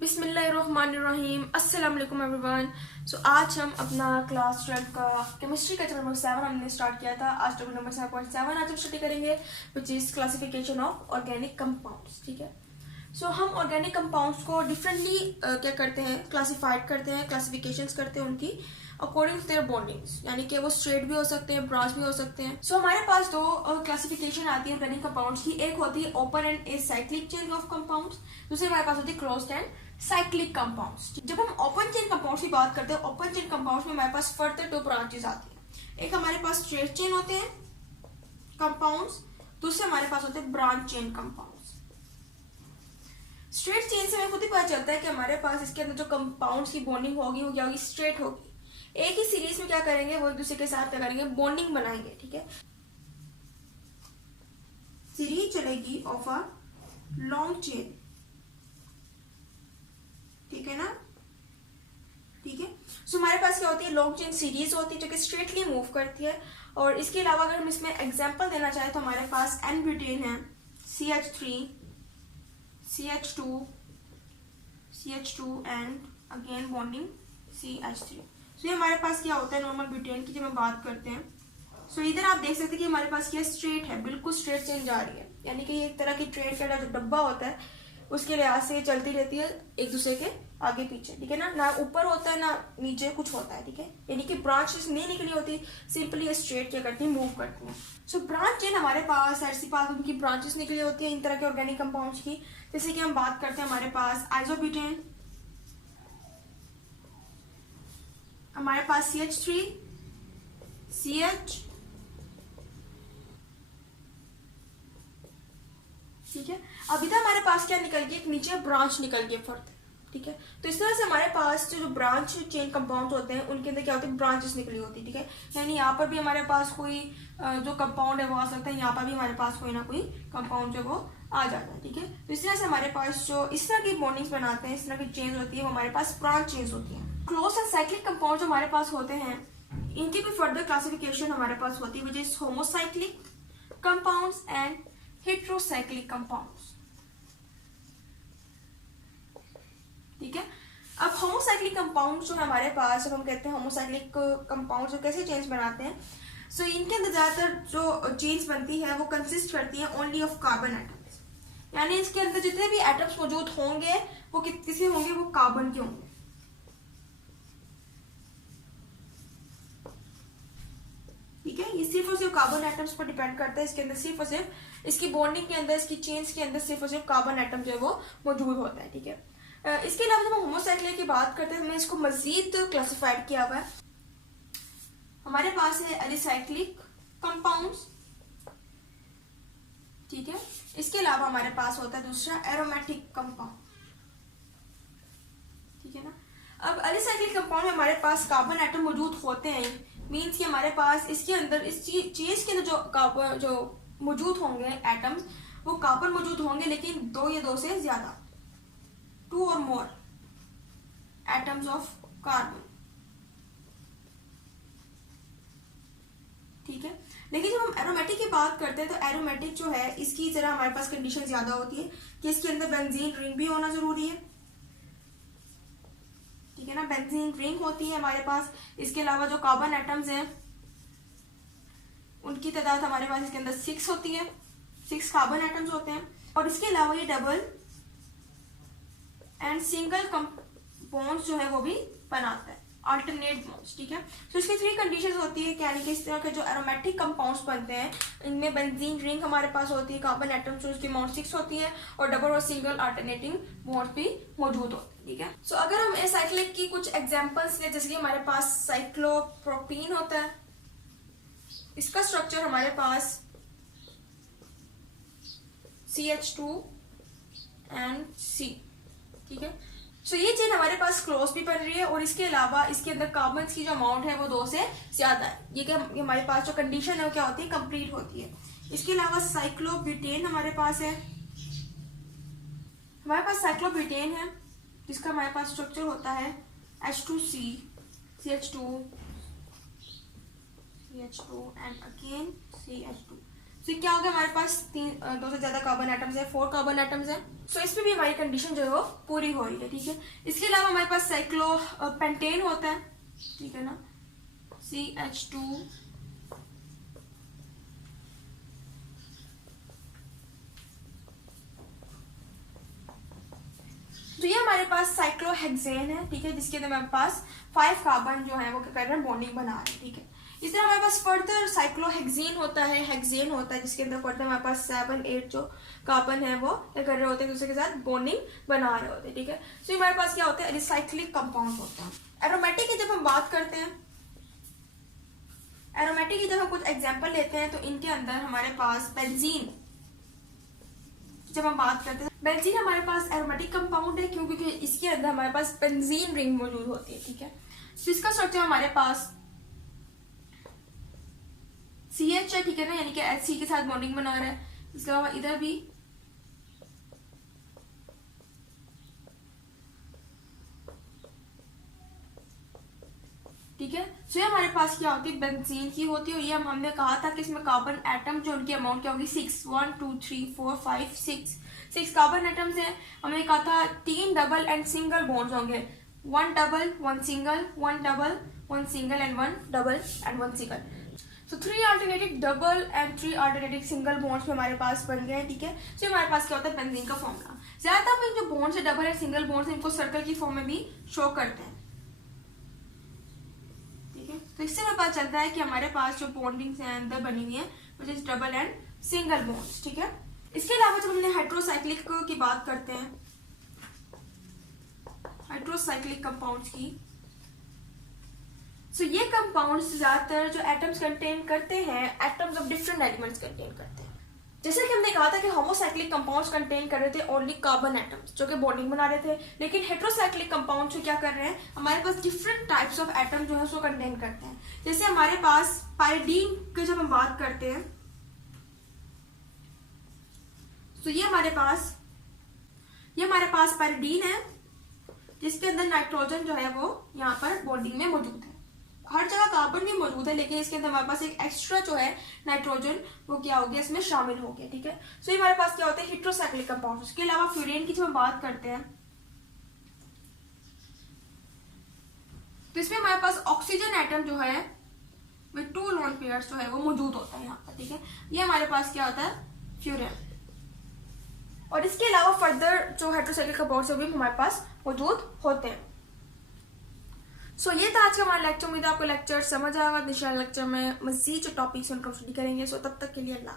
बिस्मिल्लाहिर्रहमानिर्रहीम अस्सलाम वालेकुम एवरीवन। आज हम अपना क्लास 12 का केमिस्ट्री का चैप्टर नंबर 7 हमने स्टार्ट किया था। आज टॉपिक नंबर 7.7 आज हम स्टडी करेंगे which is classification of organic compounds. ठीक है, हम ऑर्गेनिक कंपाउंड्स को डिफरेंटली क्या करते हैं, क्लासिफाइड करते हैं, क्लासिफिकेशंस करते हैं उनकी अकॉर्डिंग टू देयर बॉन्डिंग्स, यानी कि वो स्ट्रेट भी हो सकते हैं, ब्रांच भी हो सकते हैं। हमारे पास दो क्लासिफिकेशन आती है ऑर्गेनिक कंपाउंड्स की। एक होती है open and acyclic chain of compounds, दूसरी हमारे पास होती है क्लोज्ड एंड साइक्लिक कंपाउंड्स। जब हम ओपन चेन कंपाउंड्स की बात करते हैं, ओपन चेन कंपाउंड्स में हमारे पास फर्दर दो ब्रांचेस आती है। एक हमारे पास स्ट्रेट चेन होते हैं कंपाउंड्स, दूसरे हमारे पास होते हैं branch chain compounds. Straight chain से हमें खुद ही पता चलता है कि हमारे पास इसके अंदर जो कंपाउंड्स की बॉन्डिंग होगी वो क्या होगी, स्ट्रेट होगी। एक ही सीरीज में क्या करेंगे, वो एक दूसरे के साथ क्या करेंगे, बॉन्डिंग बनाएंगे। ठीक है, सीरीज चलेगी ऑफ अ लॉन्ग चेन। ठीक है ना, ठीक है। हमारे पास क्या होती है, लॉन्ग चेन सीरीज होती है जो कि स्ट्रेटली मूव करती है। और इसके अलावा अगर हम इसमें एग्जांपल देना चाहें तो हमारे पास एन ब्यूटेन है, CH3, CH2, CH2 and again bonding CH3। ये हमारे पास क्या होता है नॉर्मल ब्यूटेन की जब हम बात करते हैं। इधर आप देख सकते हैं कि हमारे पास क्या स्ट्रेट है, बिल्कुल स्ट्रेट चेन जा रही है, यानी कि ये एक तरह की ट्रेन का जो डब्बा होता है उसके लिहाज से चलती रहती है एक दूसरे के आगे पीछे। ठीक है ना ऊपर होता है ना नीचे कुछ होता है। ठीक है, यानी कि ब्रांचेस नहीं निकली होती, सिंपली स्ट्रेट क्या करती है, मूव करती है। ब्रांच चेन हमारे पास ऐसी पास उनकी ब्रांचेस निकली होती है इन तरह के ऑर्गेनिक कंपाउंड्स की। जैसे कि हम बात करते हैं हमारे पास आइसोब्यूटेन, हमारे पास CH3, CH। ठीक है, अब इधर हमारे पास क्या निकल गया, एक नीचे ब्रांच निकल गया फर्द। ठीक है, तो इस तरह से हमारे पास जो ब्रांच चेन कंपाउंड होते हैं उनके अंदर क्या होती है, ब्रांचेस निकली होती है। ठीक है, यानी यहाँ पर भी हमारे पास कोई जो कंपाउंड है वो आ सकता है, यहाँ पर भी हमारे पास कोई ना कोई कंपाउंड जो वो आ जाता है। ठीक है, तो इस तरह से हमारे पास जो इस तरह की बॉन्डिंग्स बनाते हैं, इस तरह की चेन्स होती है, वो हमारे पास ब्रांच चेन्स होती है। क्लोज एंड साइक्लिक कंपाउंड जो हमारे पास होते हैं इनकी भी फर्दर क्लासिफिकेशन हमारे पास होती है, which is homocyclic compounds and heterocyclic compounds. ठीक है, अब होमोसाइक्लिक कंपाउंड जो हमारे पास, जब हम कहते हैं होमोसाइक्लिक कंपाउंड जो कैसे चेन्स बनाते हैं, इनके अंदर ज्यादातर जो चेन्स बनती है वो कंसिस्ट करती है ओनली ऑफ कार्बन एटम्स, यानी इसके अंदर जितने भी एटम्स मौजूद होंगे वो किसके होंगे, वो कार्बन के होंगे। ठीक है, ये सिर्फ और सिर्फ कार्बन एटम्स पर डिपेंड करता है। इसके अंदर सिर्फ और सिर्फ इसकी बॉन्डिंग के अंदर, इसकी चेन्स के अंदर सिर्फ और सिर्फ कार्बन एटम जो है वो मौजूद होता है। ठीक है, इसके अलावा जब हम होमोसाइक्लिक की बात करते हैं, हमने इसको मजीद क्लासिफाइड किया हुआ है। हमारे पास है एलिसाइक्लिक कंपाउंड्स। ठीक है, इसके अलावा हमारे पास होता है दूसरा एरोमेटिक कंपाउंड। ठीक है ना, अब एलिसाइक्लिक कंपाउंड में हमारे पास कार्बन एटम मौजूद होते हैं, मीन्स कि हमारे पास इसके अंदर इस चीज के अंदर जो कार्बन जो मौजूद होंगे एटम्स, वो कार्बन मौजूद होंगे लेकिन दो या दो से ज्यादा, 2 or more atoms of carbon। ठीक है, लेकिन जब हम एरोमेटिक की बात करते हैं तो एरोमेटिक जो है इसकी जरा हमारे पास कंडीशन ज्यादा होती है कि इसके अंदर बेंजीन रिंग भी होना जरूरी है। ठीक है ना, बेंजीन रिंग होती है हमारे पास। इसके अलावा जो कार्बन एटम्स हैं उनकी तादाद हमारे पास इसके अंदर 6 होती है, 6 कार्बन एटम्स होते हैं। और इसके अलावा ये डबल एंड सिंगल बॉन्ड्स जो है वो भी बनाता है, अल्टरनेट बॉन्ड्स। ठीक है, इसकी 3 कंडीशंस होती है, यानी कि इस तरह के जो एरोमेटिक कंपाउंड्स बनते हैं इनमें बेंजीन रिंग हमारे पास होती है, कार्बन एटम्स उसकी अमाउंट 6 होती है, और डबल और सिंगल अल्टरनेटिंग बॉन्ड्स भी मौजूद होते हैं। ठीक है, अगर हम एसाइक्लिक की कुछ एग्जांपल्स लें, जैसे कि हमारे पास साइक्लोप्रोपीन होता है, इसका स्ट्रक्चर हमारे पास CH2 एंड C। ठीक है, ये चेन हमारे पास क्लोज भी बन रही है, और इसके अलावा इसके अंदर कार्बन की जो अमाउंट है वो 2 से ज्यादा है। ये कि हमारे पास जो कंडीशन है वो क्या होती है, कंप्लीट होती है। इसके अलावा साइक्लोब्यूटेन हमारे पास है, हमारे पास साइक्लोब्यूटेन है जिसका हमारे पास स्ट्रक्चर होता है H2C, CH2 and again CH2। तो क्या हो गया, हमारे पास दो से ज्यादा कार्बन एटम्स है, 4 कार्बन एटम्स है। सो इसमें भी हमारी कंडीशन जो है वो पूरी हो रही है, ठीक है। इसके अलावा हमारे पास साइक्लोपेंटेन होता है, ठीक है ना, CH2 तो ये हमारे पास साइक्लोहेक्सेन है, ठीक है, जिसके अंदर हमारे पास 5 कार्बन जो है वो क्या कर रहे हैं, बॉन्डिंग बना रहे हैं, ठीक है। इस तरह हमारे पास फर्दर साइक्लोहेक्सेन होता है, हेक्सेन होता है, जिसके अंदर फर्दर हमारे पास 7-8 जो कार्बन है वो क्या कर रहे होते हैं, दूसरे के साथ बॉन्डिंग बना रहे होते हैं, ठीक है। तो हमारे पास क्या होता है, रिसाइक्लिक कंपाउंड होता है। एरोमेटिक की जब हम बात करते हैं, एरोमेटिक की जब हम कुछ एग्जाम्पल लेते हैं, तो इनके अंदर हमारे पास बेंजीन, जब हम बात करते हैं बेंजीन हमारे पास एरोमेटिक कंपाउंड है, क्योंकि इसके अंदर हमारे पास बेंजीन रिंग मौजूद होती है, ठीक है। तो इसका स्ट्रक्चर हमारे पास CH है, ठीक है ना, यानी कि HC के साथ बॉन्डिंग बना रहा है। इसके अलावा इधर भी ठीक है। तो ये हमारे पास क्या होती है, बेंजीन की होती है। और ये हमने कहा था कि इसमें कार्बन एटम जो उनकी अमाउंट क्या होगी, 6, 1 2 3 4 5 6 कार्बन एटम्स हैं। हमने कहा था 3 डबल एंड सिंगल बॉन्ड्स होंगे, 1 double 1 single, 1 double 1 single and 1 double and 1 single. So 3 alternative double and 3 alternative single bonds में हमारे पास बन गए हैं, ठीक है। तो हमारे पास क्या होता है, बेंजीन का फॉर्मूला। ज्यादातर हम जो बॉन्ड्स है डबल एंड सिंगल बॉन्ड्स है, इनको सर्कल की फॉर्म में भी शो करते हैं, ठीक है। तो इससे हमें पता चलता है कि हमारे पास जो बॉन्डिंग्स हैं अंदर बनी हुई है, which is double and single bonds, ठीक है। इसके अलावा जब हमने हाइड्रोसाइक्लिक की बात करते हैं, हाइड्रोसाइक्लिक कंपाउंड्स की, सो ये कंपाउंड्स ज्यादातर जो एटम्स कंटेन करते हैं, atoms of different elements contain करते हैं। जैसे कि हमने कहा था कि होमोसाइक्लिक कंपाउंड्स कंटेन कर रहे थे ओनली कार्बन एटम्स, जो कि बॉन्डिंग बना रहे थे, लेकिन हेट्रोसाइक्लिक कंपाउंड्स जो क्या कर रहे हैं, हमारे पास डिफरेंट टाइप्स ऑफ एटम जो है उसको कंटेन करते हैं। जैसे हमारे पास पाइरीडीन की जब हम बात करते हैं, तो ये हमारे पास पाइरीडीन है, जिसके अंदर नाइट्रोजन जो है वो यहाँ पर बॉन्डिंग में मौजूद है। हर जगह कार्बन भी मौजूद है, लेकिन इसके अंदर हमारे पास एक एक्स्ट्रा जो है नाइट्रोजन, वो क्या हो गया, इसमें शामिल हो गया, ठीक है। सो ये हमारे पास क्या होता है, हेट्रोसाइक्लिक कंपाउंड। उसके अलावा फ्यूरेन की जब हम बात करते हैं, तो इसमें हमारे पास ऑक्सीजन एटम जो है विद 2 लोन पेयर्स जो है वो मौजूद होता है यहाँ पर, ठीक है। ये हमारे पास क्या होता है, फ्यूरेन। और इसके अलावा फर्दर जो हेट्रोसाइक्लिक कंपाउंड्स है वो भी हमारे पास मौजूद होते हैं। सो ये था आज का हमारा लेक्चर। उम्मीद है आपको लेक्चर समझ आएगा। इंशाल्लाह लेक्चर में मजीद जो टॉपिक्स उनको स्टडी करेंगे। सो तब तक के लिए अल्लाह।